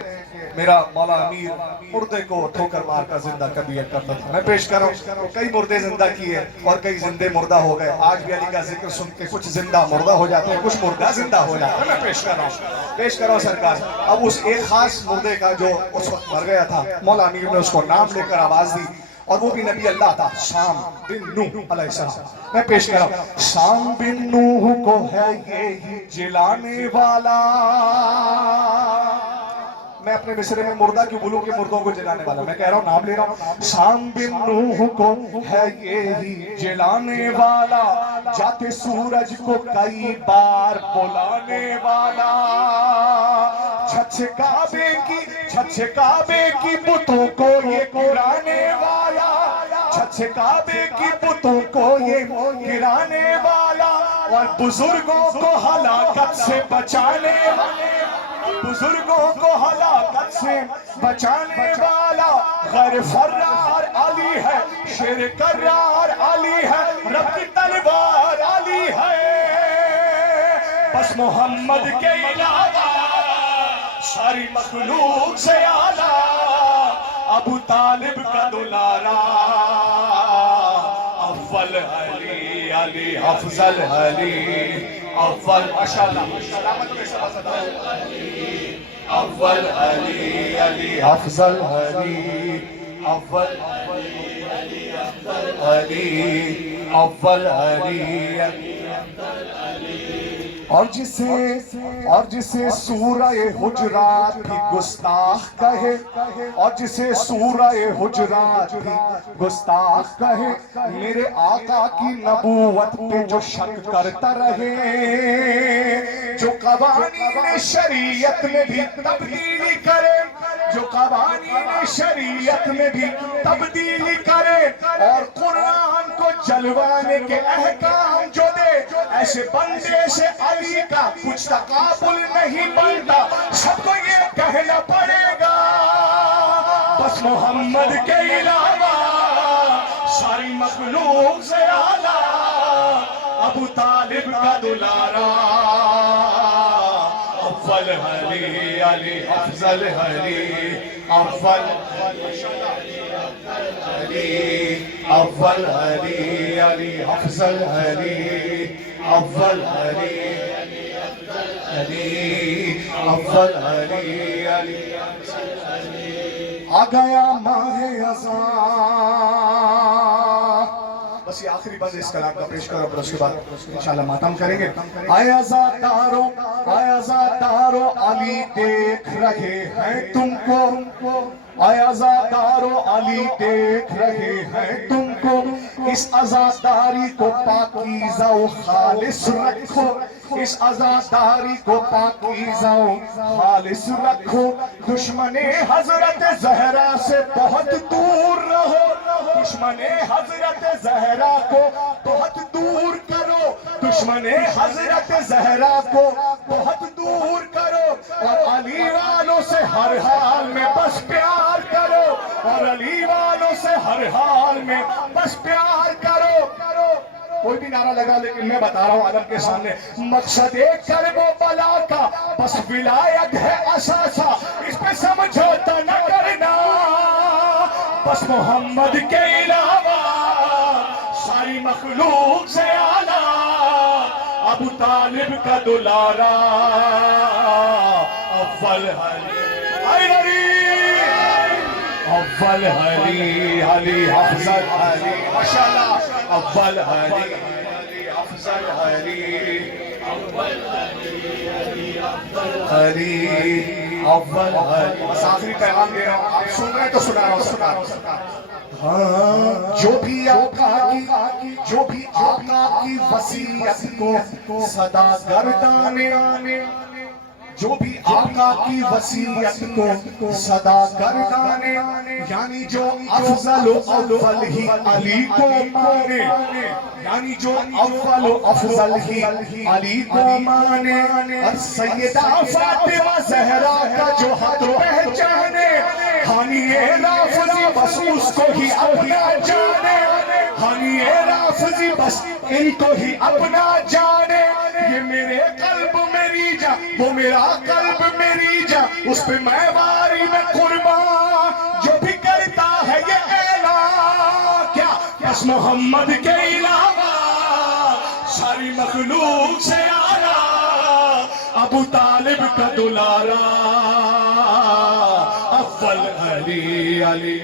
मेरा मौला अमीर मुर्दे को ठोकर मार कर जिंदा कर दिया करता था। मैं पेश कर रहा हूँ, कई मुर्दे जिंदा किए और कई जिंदे मुर्दा हो गए। आज भी अली का जिक्र सुन के कुछ जिंदा मुर्दा हो जाते हैं, कुछ मुर्दा जिंदा हो जाते हैं। मैं पेश कर रहा हूँ सरकार। अब उस एक खास मुर्दे का जो उस वक्त मर गया था, मौला अमीर ने उसको नाम लेकर आवाज दी, और वो भी नबी अल्लाह था, शाम बिन नूह अलैहिस्सलाम। मैं पेश कर रहा हूँ। शाम बिन नूह को है ये ही जिलाने वाला। मैं अपने मिसरे में मुर्दा क्यों बोलूं कि मुर्दों को जलाने वाला, मैं कह रहा हूँ, नाम ले रहा हूँ। शाम बिन नूह को है ये ही जलाने वाला, जाते सूरज को कई बार बुलाने वाला। छछ काबे की बुतों को ये गिराने वाला, छछ काबे की बुतों को ये गिराने वाला, और बुजुर्गों को हलाकत से बचाने वाला, बुजुर्गों को हलाकत से बचाने वाला। गैर फर्रार अली है, शेर कर्रार अली है, रब की तलवार अली है। बस मोहम्मद के अलावा सारी मखलूक से आला अबू तालिब का दुलारा अव्वल अली अली अफजल अली अव्वल माशाअल्लाह अव्वल अली अली अफजल अली अव्वल अली अव्वल अली और जिसे सूरह हुजरात भी गुस्ताख कहे और जिसे सूरह हुजरात भी गुस्ताख कहे मेरे आका की नबूवत पे जो शक करता रहे जो कवानीन शरीयत में भी तब्दीली करे जो कवानीन शरीयत में भी तब्दीली करे और कुरान को जलवाने के अहकाम जो दे ऐसे बंदे से अली का कुछ तकाबुल नहीं बनता सबको ये कहना पड़ेगा बस मोहम्मद के अलावा सारी मखलूक से आला अबू तालिब का दुलारा अव्वल अली अली अफजल अली अव्वल अली अव्वल अली अली अफजल अली अव्वल अली अली अव्वल अली अली आ गया माहे अज़ां बस ये आखिरी बात इस कलाम का पेश करो फिर उसके बाद इंशाल्लाह मातम करेंगे आए अज़ादारो अली देख रहे हैं तुमको आए अज़ादारो अली देख रहे हैं तुमको इस अज़ादारी को पाकीज़ा व खालिस रखो इस अज़ादारी को पाकीज़ा व खालिस रखो दुश्मने हजरत ज़हरा से बहुत दूर रहो दुश्मने हजरत ज़हरा को बहुत दूर करो दुश्मने हजरत ज़हरा को बहुत दूर करो और अली वालों से हर हाल में बस प्यार करो और अली वालों से हर हाल में बस प्यार करो कोई भी नारा लगा लेकिन मैं बता रहा हूँ आलम के सामने मकसद एक करबो बला का बस विलायत है असासा इस पे समझौता न करना बस मोहम्मद के अलावा सारी मखलूक से आला अबू तालिब का दुलारा अव्वल अली अव्वल अली अली अफजल अली माशाअल्लाह अव्वल अली अफजल अली अव्वल अली अव्वल अली बस आखिरी पैगाम दे रहा हूँ आप सुन रहे हैं तो सुना रहा हूँ हाँ जो भी आका की वसीयत को सदा गर्दाने जो भी आका की वसीयत को सदा गर्दाने यानी जो अफजल ही अली को माने यानी जो अफजल ही अली को माने और सैयदा फातिमा ज़हरा का जो हक पहचाने हानिए राफ़ज़ी बस उसको ही अपना जाने हानिए राफ़ज़ी बस इनको ही अपना जाने ये मेरे कल्ब मेरी जा वो मेरा कल्ब मेरी जा उस पे मैं वारी में कुर्बान जो भी करता है ये ऐलान क्या बस मोहम्मद के अलावा सारी मखलूक से आला अबू तालिब का दुलारा अव्वल अली अली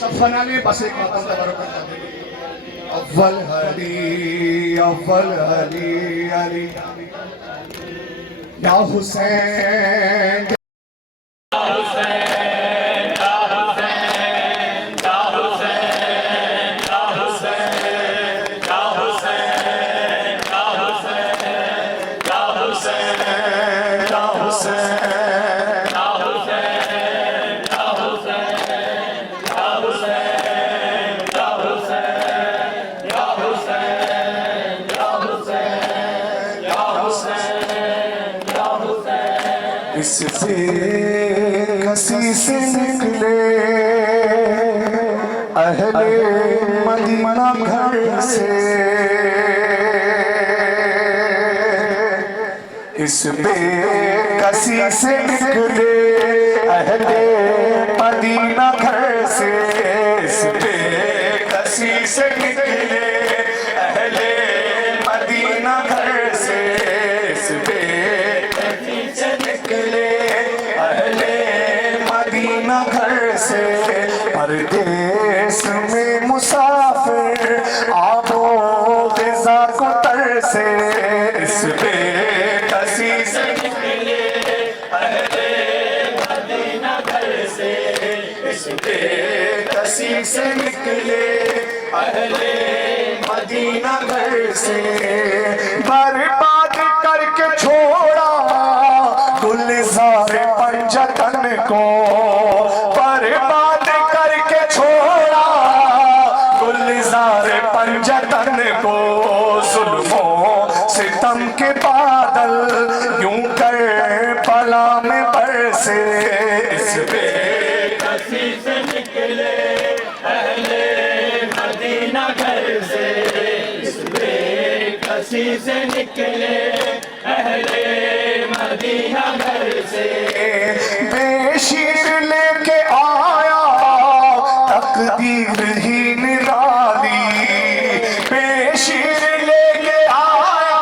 सब फना ने बस एक मातम तबरुक अव्वल अली अली या हुसैन इस बेकसी से निकले अहले मदीना घर से इस बेकसी बेकसी से निकले अहले मदीना घर से, इस बेकसी से निकले अहले मदीना घर से, इस बेकसी से निकले अहले मदीना घर से। परदेस में मुसाफिर आबो ग़िज़ा को तरसे, इस बेकसी से निकले अहले मदीना घर से, इस बेकसी से निकले अहले मदीना घर से। बर्बाद करके छोड़ा गुलज़ार पंजतन को, बर्बाद करके छोड़ा गुलज़ार पंजतन को। जुल्मों सितम के बादल यूं कर पला में बरसे, इस बेकसी से निकले अहले मदीना घर से, इस बेकसी से निकले अहले मदीना घर से। बेशीर लेके आया तकदीर ही निराली, बेशीर लेके आया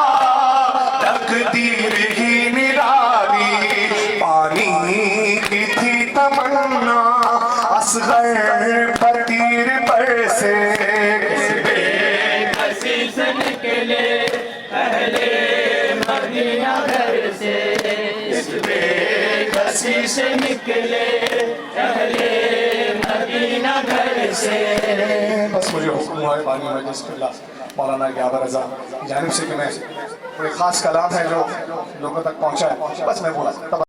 तकदीर ही निराली। पानी की थी तमन्ना असगर पतीर पर से, इस बेकसी से निकले अहले मदीना घर से, इस बेकसी से निकले अहले मदीना घर से। बस मुझे हुक्म हुआ है बानी मजलिस मौलाना ग्याबर रज़ा की जानिब से कि मैं कोई खास कलाम है जो लोगों तक पहुंचा है, बस मैं बोला।